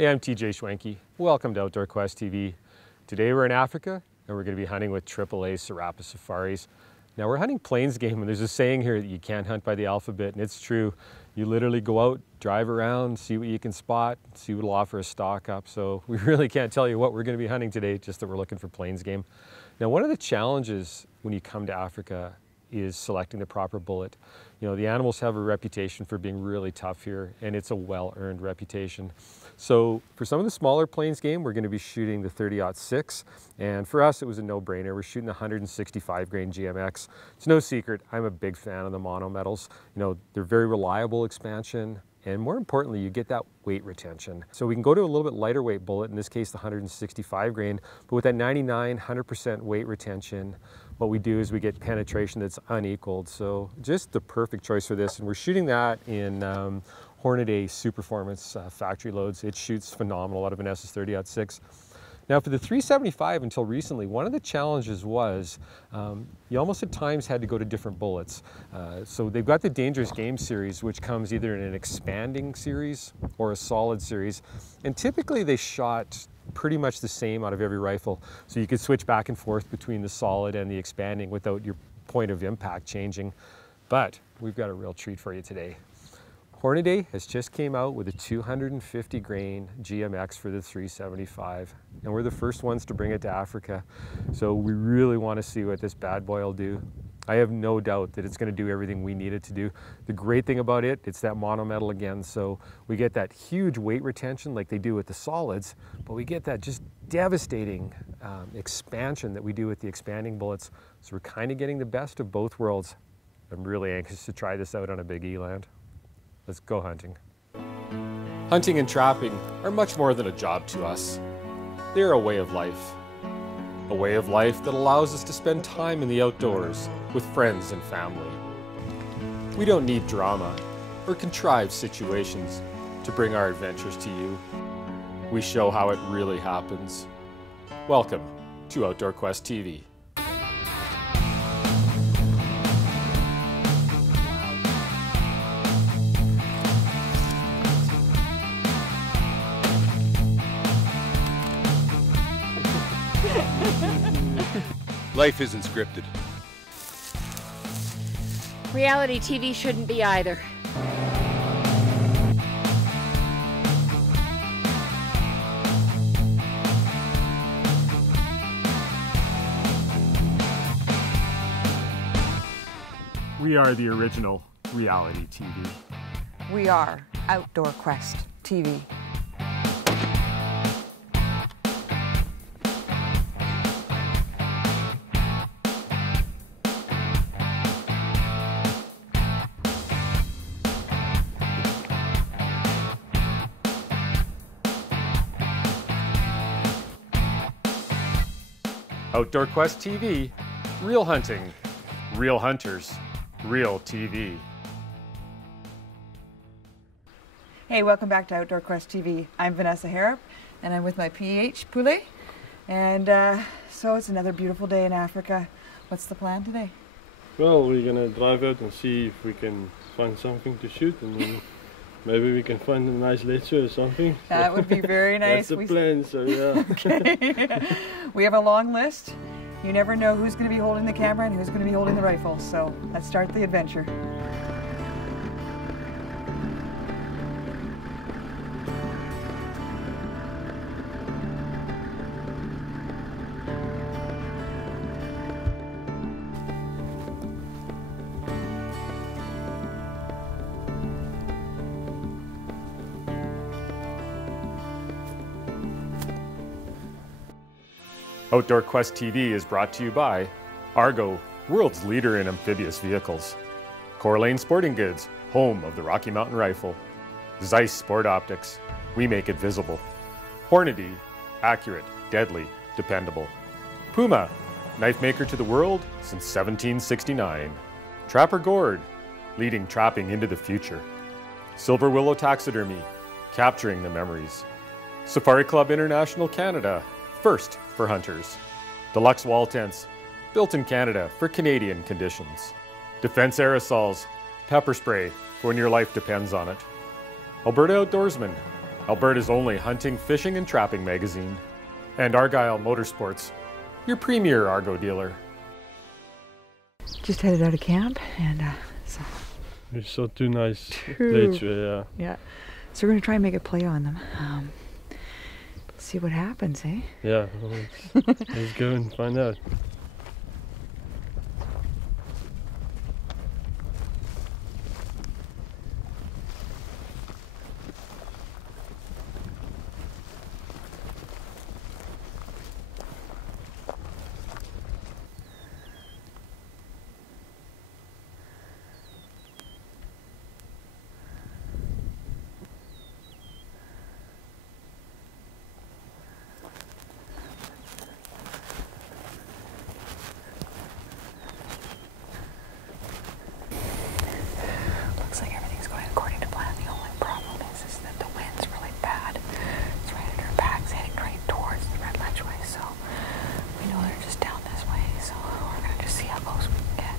Hey, I'm TJ Schwenke. Welcome to Outdoor Quest TV. Today we're in Africa and we're going to be hunting with AAA Serapis Safaris. Now we're hunting plains game, and there's a saying here that you can't hunt by the alphabet, and it's true. You literally go out, drive around, see what you can spot, see what will offer a stock up. So we really can't tell you what we're going to be hunting today, just that we're looking for plains game. Now one of the challenges when you come to Africa is selecting the proper bullet. You know, the animals have a reputation for being really tough here, and it's a well-earned reputation. So for some of the smaller plains game, we're going to be shooting the 30-06, and for us it was a no-brainer. We're shooting the 165 grain GMX. It's no secret, I'm a big fan of the monometals. You know, they're very reliable expansion, and more importantly, you get that weight retention. So we can go to a little bit lighter weight bullet, in this case the 165 grain, but with that 100% weight retention, what we do is we get penetration that's unequaled. So just the perfect choice for this, and we're shooting that in Hornady Superformance factory loads. It shoots phenomenal out of Vanessa's 30-06. Now for the 375, until recently, one of the challenges was you almost at times had to go to different bullets. So they've got the Dangerous Game series, which comes either in an expanding series or a solid series. And typically they shot pretty much the same out of every rifle. So you could switch back and forth between the solid and the expanding without your point of impact changing. But we've got a real treat for you today. Hornady has just came out with a 250 grain GMX for the 375, and we're the first ones to bring it to Africa. So we really want to see what this bad boy will do. I have no doubt that it's going to do everything we need it to do. The great thing about it, it's that monometal again, so we get that huge weight retention like they do with the solids, but we get that just devastating expansion that we do with the expanding bullets. So we're kind of getting the best of both worlds. I'm really anxious to try this out on a big eland. Let's go hunting. Hunting and trapping are much more than a job to us. They're a way of life. A way of life that allows us to spend time in the outdoors with friends and family. We don't need drama or contrived situations to bring our adventures to you. We show how it really happens. Welcome to Outdoor Quest TV. Life isn't scripted. Reality TV shouldn't be either. We are the original reality TV. We are Outdoor Quest TV. Outdoor Quest TV, real hunting, real hunters, real TV. Hey, welcome back to Outdoor Quest TV. I'm Vanessa Harrop, and I'm with my PH Poulet. And so it's another beautiful day in Africa. What's the plan today? Well, we're gonna drive out and see if we can find something to shoot, and then maybe we can find a nice Lechwe or something. That would be very nice. That's the plan, so yeah. Okay. We have a long list. You never know who's going to be holding the camera and who's going to be holding the rifle. So let's start the adventure. Outdoor Quest TV is brought to you by Argo, world's leader in amphibious vehicles. Corlane Sporting Goods, home of the Rocky Mountain Rifle. Zeiss Sport Optics, we make it visible. Hornady, accurate, deadly, dependable. Puma, knife maker to the world since 1769. Trapper Gourd, leading trapping into the future. Silver Willow Taxidermy, capturing the memories. Safari Club International Canada, first for hunters. Deluxe wall tents, built in Canada for Canadian conditions. Defense aerosols, pepper spray for when your life depends on it. Alberta Outdoorsman, Alberta's only hunting, fishing, and trapping magazine. And Argyle Motorsports, your premier Argo dealer. Just headed out of camp, and so We saw two nice Lechwe, yeah. So we're gonna try and make a play on them. See what happens, eh? yeah. Well, let's go and find out. Looks like everything's going according to plan. The only problem is that the wind's really bad. It's right at our backs, heading right towards the red Lechwe, so we know they're just down this way, so we're gonna just see how close we can get.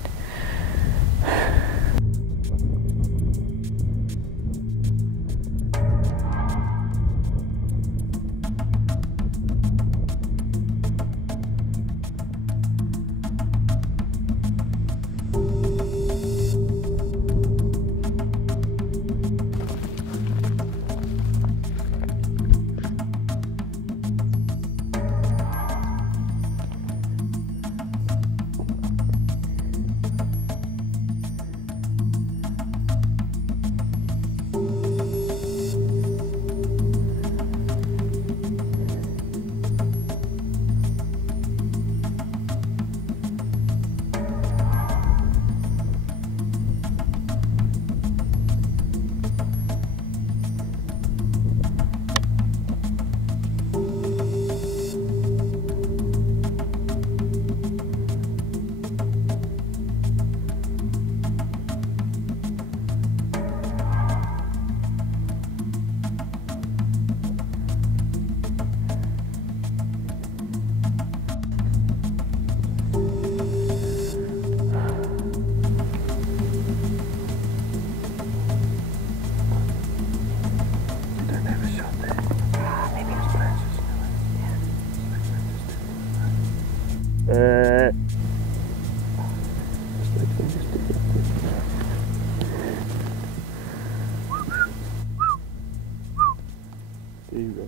There you go.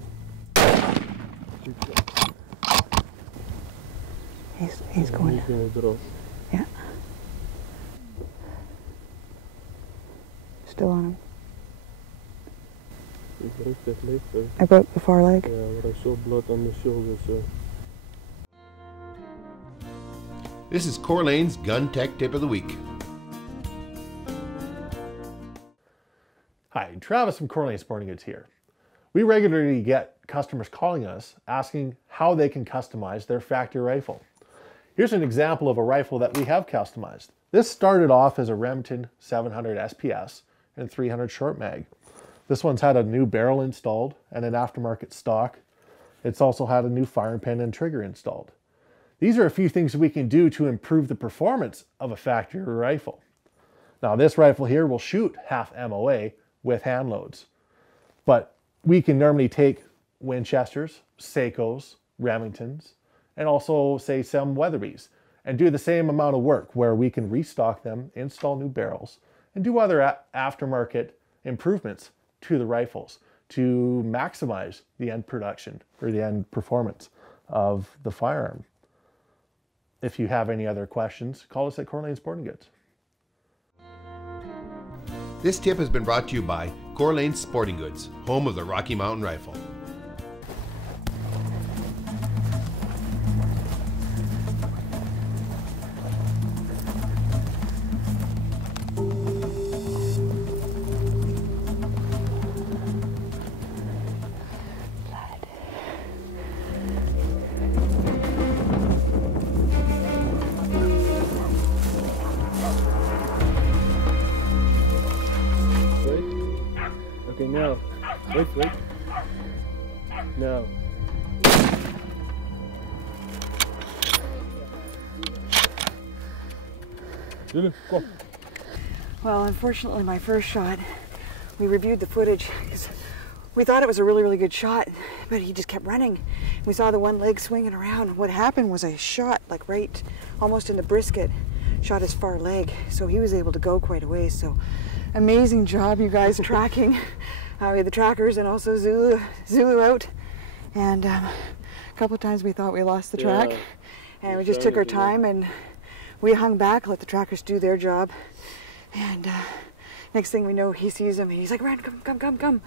He's going He's gonna drop. Yeah. Still on him. He broke that leg though. I broke the far leg. Yeah, but I saw blood on the shoulder, so. This is Coeur d'Alene's Gun Tech Tip of the Week. Hi, Travis from Coeur d'Alene Sporting Goods here. We regularly get customers calling us asking how they can customize their factory rifle. Here's an example of a rifle that we have customized. This started off as a Remington 700 SPS and 300 short mag. This one's had a new barrel installed and an aftermarket stock. It's also had a new firing pin and trigger installed. These are a few things we can do to improve the performance of a factory rifle. Now this rifle here will shoot half MOA with hand loads, but we can normally take Winchesters, Seikos, Remingtons, and also say some Weatherbys and do the same amount of work where we can restock them, install new barrels, and do other aftermarket improvements to the rifles to maximize the end production or the end performance of the firearm. If you have any other questions, call us at Coeur d'Alene Sporting Goods. This tip has been brought to you by Coeur d'Alene Sporting Goods, home of the Rocky Mountain Rifle. Okay, now. Wait. Now. Lulu, go. Well, unfortunately, my first shot, we reviewed the footage because we thought it was a really, really good shot, but he just kept running. We saw the one leg swinging around. What happened was a shot, like right almost in the brisket, shot his far leg. So he was able to go quite a ways. So amazing job, you guys, tracking. We had the trackers and also Zulu out. And a couple of times we thought we lost the track. Yeah. And we just took our time and we hung back, let the trackers do their job. And next thing we know, he sees him and he's like, "Run, come.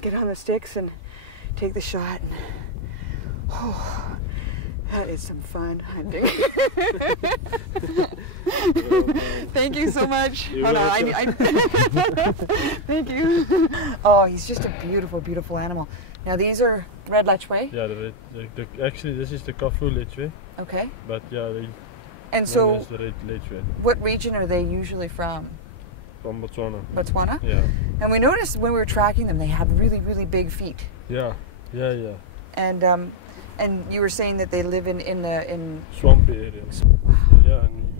Get on the sticks and take the shot." And, oh, that is some fun hunting. Thank you so much. You're welcome. Thank you. Oh, he's just a beautiful, beautiful animal. Now these are red Lechwe. Yeah, actually this is the Kafu Lechwe, Okay. but yeah, And so, the red Lechwe what region are they usually from? from Botswana. Botswana? Yeah, And we noticed when we were tracking them, they had really, really big feet. yeah. And you were saying that they live in Swampy areas. So, yeah, and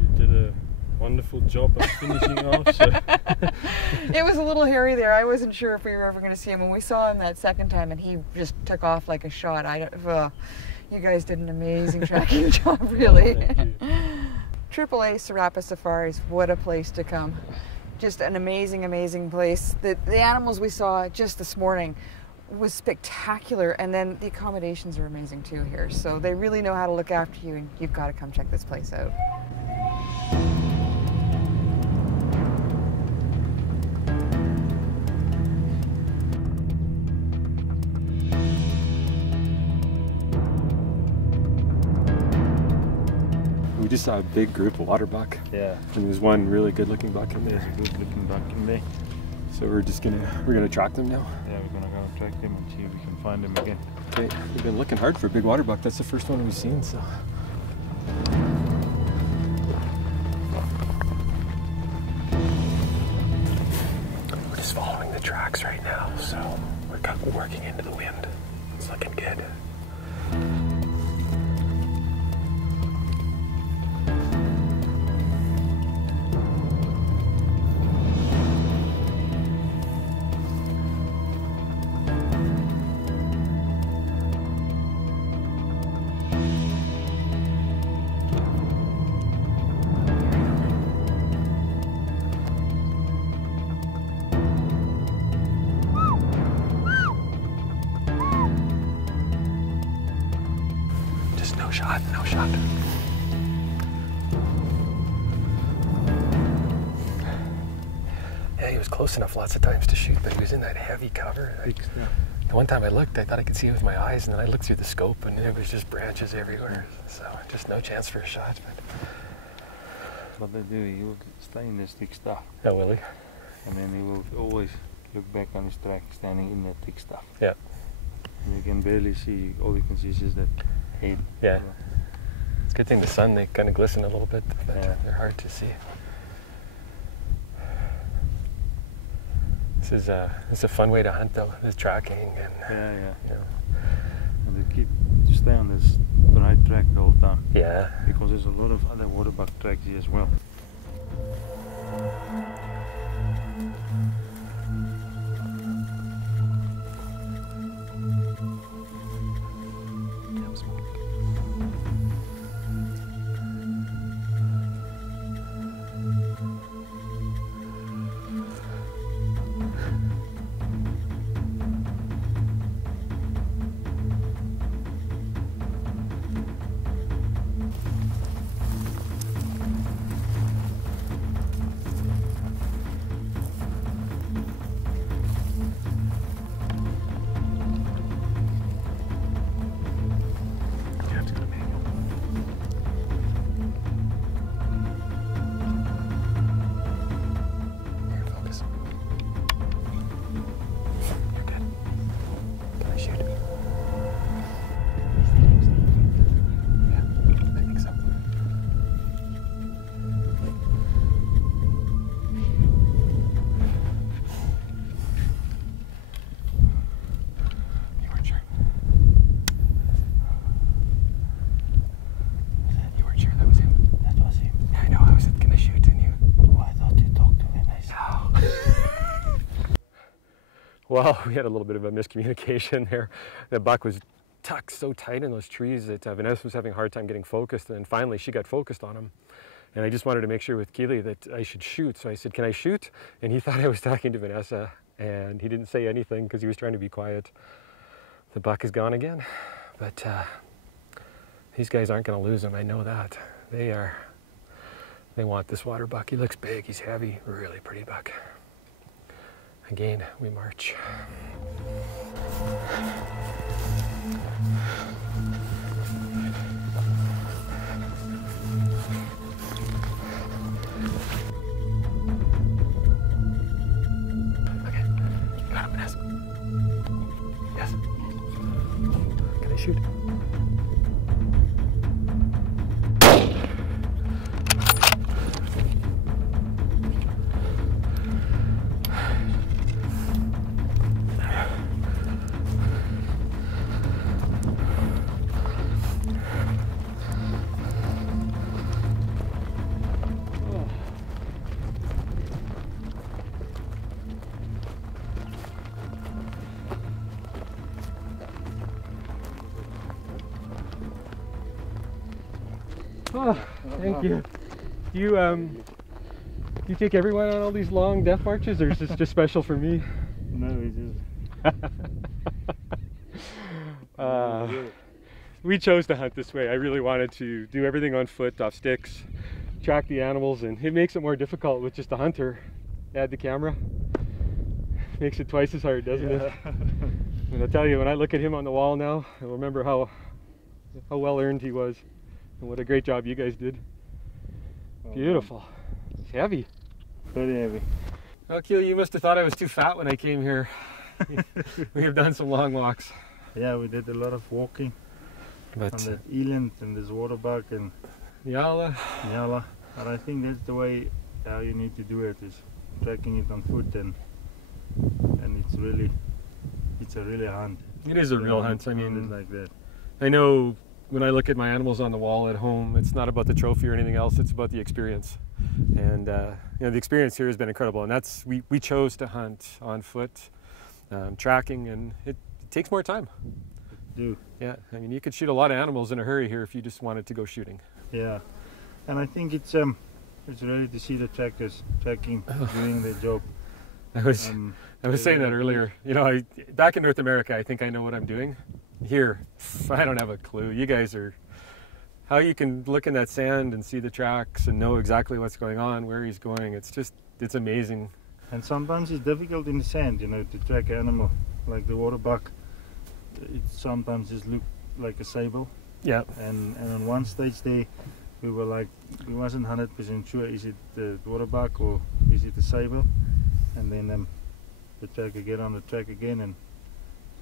you did a wonderful job at finishing off. So. It was a little hairy there. I wasn't sure if we were ever going to see him. When we saw him that second time, and he just took off like a shot. You guys did an amazing tracking job, really. Thank you. AAA Serapa Safaris, what a place to come. Just an amazing, amazing place. The animals we saw just this morning was spectacular, and then the accommodations are amazing too here. So they really know how to look after you, and you've got to come check this place out. We just saw a big group of waterbuck. Yeah, And there's one really good looking buck in there's there. a good looking buck in there. So we're gonna track them now. Yeah, we're gonna go track them and see if we can find them again. Okay, we've been looking hard for a big waterbuck. That's the first one we've seen, so. We're just following the tracks right now, so we're working into the wind. It's looking good. No shot. Yeah, he was close enough lots of times to shoot, but he was in that heavy cover. The one time I looked, I thought I could see it with my eyes, and then I looked through the scope, and there was just branches everywhere. So just no chance for a shot. What they do, he will stay in the thick stuff. Oh, will he? And then he will always look back on his track, standing in that thick stuff. Yeah. And you can barely see, all you can see is just that head. Yeah. It's a good thing the sun, they kind of glisten a little bit, but Yeah. they're hard to see. This is a fun way to hunt, though. This tracking and Yeah. you know. And they keep to stay on this right track the whole time. Yeah. Because there's a lot of other waterbuck tracks here as well. Well, we had a little bit of a miscommunication there. The buck was tucked so tight in those trees that Vanessa was having a hard time getting focused, and then finally she got focused on him. And I just wanted to make sure with Keely that I should shoot. So I said, "Can I shoot?" And he thought I was talking to Vanessa, and he didn't say anything because he was trying to be quiet. The buck is gone again, but these guys aren't going to lose him. I know that. They want this Waterbuck. He looks big, he's heavy, really pretty buck. Again, we march. Okay, you got him, Vanessa. Yes. Can I shoot? Oh, thank you. Do you take everyone on all these long death marches, or is this just special for me? No, we just... We chose to hunt this way. I really wanted to do everything on foot, off sticks, track the animals, and it makes it more difficult with just a hunter. Add the camera. Makes it twice as hard, doesn't it? And I'll tell you, when I look at him on the wall now, I remember how well earned he was. And what a great job you guys did. Beautiful. It's heavy. Very heavy. Well, Keely, you must have thought I was too fat when I came here. We have done some long walks. Yeah, we did a lot of walking. But on the eland and this Waterbuck and Yala. But I think that's the way how you need to do it, is tracking it on foot, and it's a really hunt. It is a real hunt. I mean, like that. I know when I look at my animals on the wall at home, it's not about the trophy or anything else, it's about the experience. And you know, the experience here has been incredible, and that's we chose to hunt on foot, tracking, and it takes more time. Do. Yeah, I mean, you could shoot a lot of animals in a hurry here if you just wanted to go shooting. Yeah, and I think it's ready to see the trackers tracking, doing their job. I was saying that earlier. You know, back in North America, I think I know what I'm doing. Here, I don't have a clue. You guys are, how you can look in that sand and see the tracks and know exactly what's going on, where he's going. It's amazing. And sometimes it's difficult in the sand, you know, to track an animal like the Waterbuck. It sometimes just look like a sable. Yeah. And on one stage there, we were like, we wasn't 100% sure, is it the Waterbuck or is it the sable? And then the tracker get on the track again, and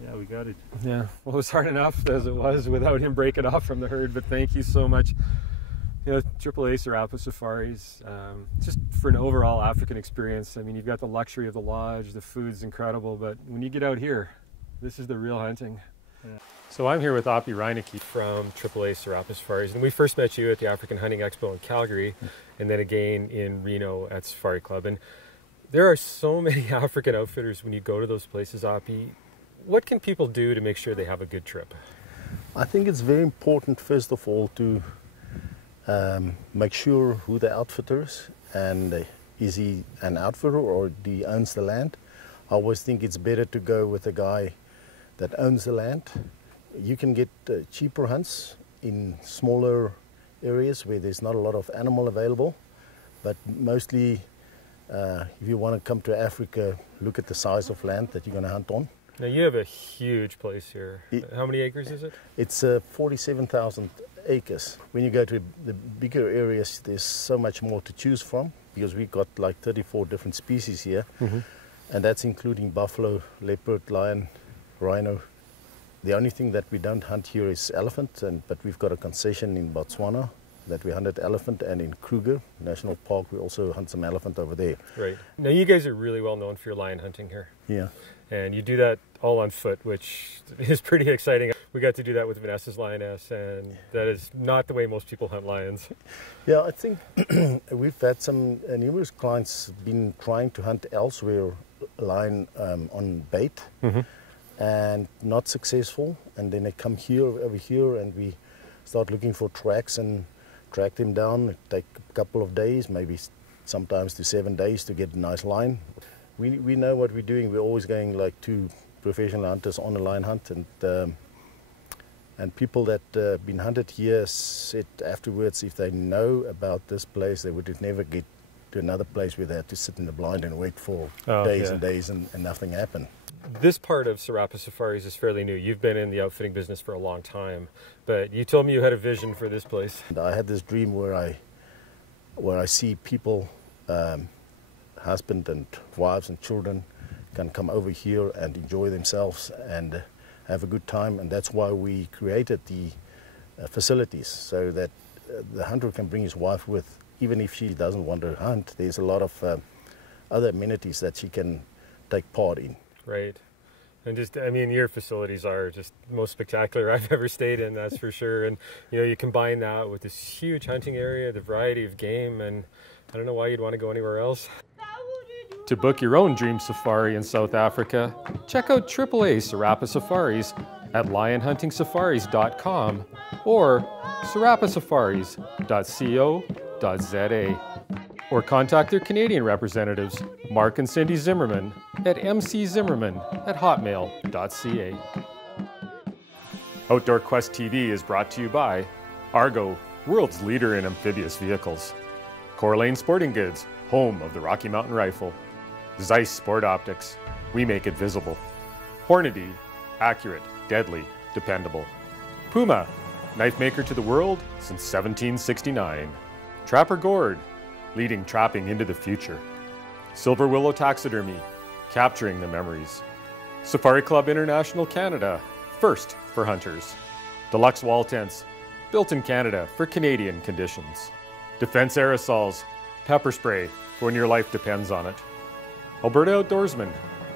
yeah, we got it. Yeah, well, it was hard enough as it was without him breaking off from the herd, but thank you so much. You know, AAA Serapis Safaris, just for an overall African experience. I mean, you've got the luxury of the lodge, the food's incredible, but when you get out here, this is the real hunting. Yeah. So I'm here with Oppie Reinecke from AAA Serapis Safaris, and we first met you at the African Hunting Expo in Calgary, and then again in Reno at Safari Club. And there are so many African outfitters when you go to those places, Oppie. What can people do to make sure they have a good trip? I think it's very important, first of all, to make sure who the outfitter is, and is he an outfitter or he owns the land. I always think it's better to go with a guy that owns the land. You can get cheaper hunts in smaller areas where there's not a lot of animal available, but mostly if you want to come to Africa, look at the size of land that you're going to hunt on. Now you have a huge place here. How many acres is it? It's 47,000 acres. When you go to the bigger areas, there's so much more to choose from, because we've got like 34 different species here. Mm-hmm. And that's including buffalo, leopard, lion, rhino. The only thing that we don't hunt here is elephant, but we've got a concession in Botswana that we hunted elephant, and in Kruger National Park we also hunt some elephant over there. Right. Now you guys are really well known for your lion hunting here. Yeah. And you do that all on foot, which is pretty exciting. We got to do that with Vanessa's lioness, and that is not the way most people hunt lions. Yeah, I think we've had some numerous clients been trying to hunt elsewhere line on bait and not successful. And then they come here, over here, and we start looking for tracks and track them down. It take a couple of days, maybe sometimes to 7 days to get a nice line. We know what we're doing. We're always going like 2 professional hunters on a line hunt, and people that been hunted here said afterwards if they know about this place, they would never get to another place where they had to sit in the blind and wait for days and days and nothing happened. This part of Serapa Safaris is fairly new. You've been in the outfitting business for a long time, but you told me you had a vision for this place. And I had this dream where I see people, husband and wives and children, can come over here and enjoy themselves and have a good time, and that's why we created the facilities, so that the hunter can bring his wife with, even if she doesn't want to hunt. There's a lot of other amenities that she can take part in. Right. And just, I mean, your facilities are just the most spectacular I've ever stayed in, that's for sure. And, you know, you combine that with this huge hunting area, the variety of game, and I don't know why you'd want to go anywhere else. To book your own dream safari in South Africa, check out AAA Serapa Safaris at lionhuntingsafaris.com or serapasafaris.co.za, or contact their Canadian representatives, Mark and Cindy Zimmerman, at mczimmerman@hotmail.ca. Outdoor Quest TV is brought to you by Argo, world's leader in amphibious vehicles; Corlane Sporting Goods, home of the Rocky Mountain Rifle; Zeiss Sport Optics, we make it visible; Hornady, accurate, deadly, dependable; Puma, knife maker to the world since 1769; Trapper Gourd, leading trapping into the future; Silver Willow Taxidermy, capturing the memories; Safari Club International Canada, first for hunters; Deluxe Wall Tents, built in Canada for Canadian conditions; Defense Aerosols, pepper spray for when your life depends on it; Alberta Outdoorsman,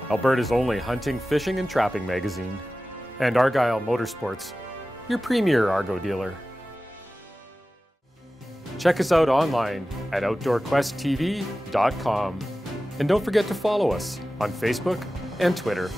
Alberta's only hunting, fishing, and trapping magazine; and Argyle Motorsports, your premier Argo dealer. Check us out online at OutdoorQuestTV.com. And don't forget to follow us on Facebook and Twitter.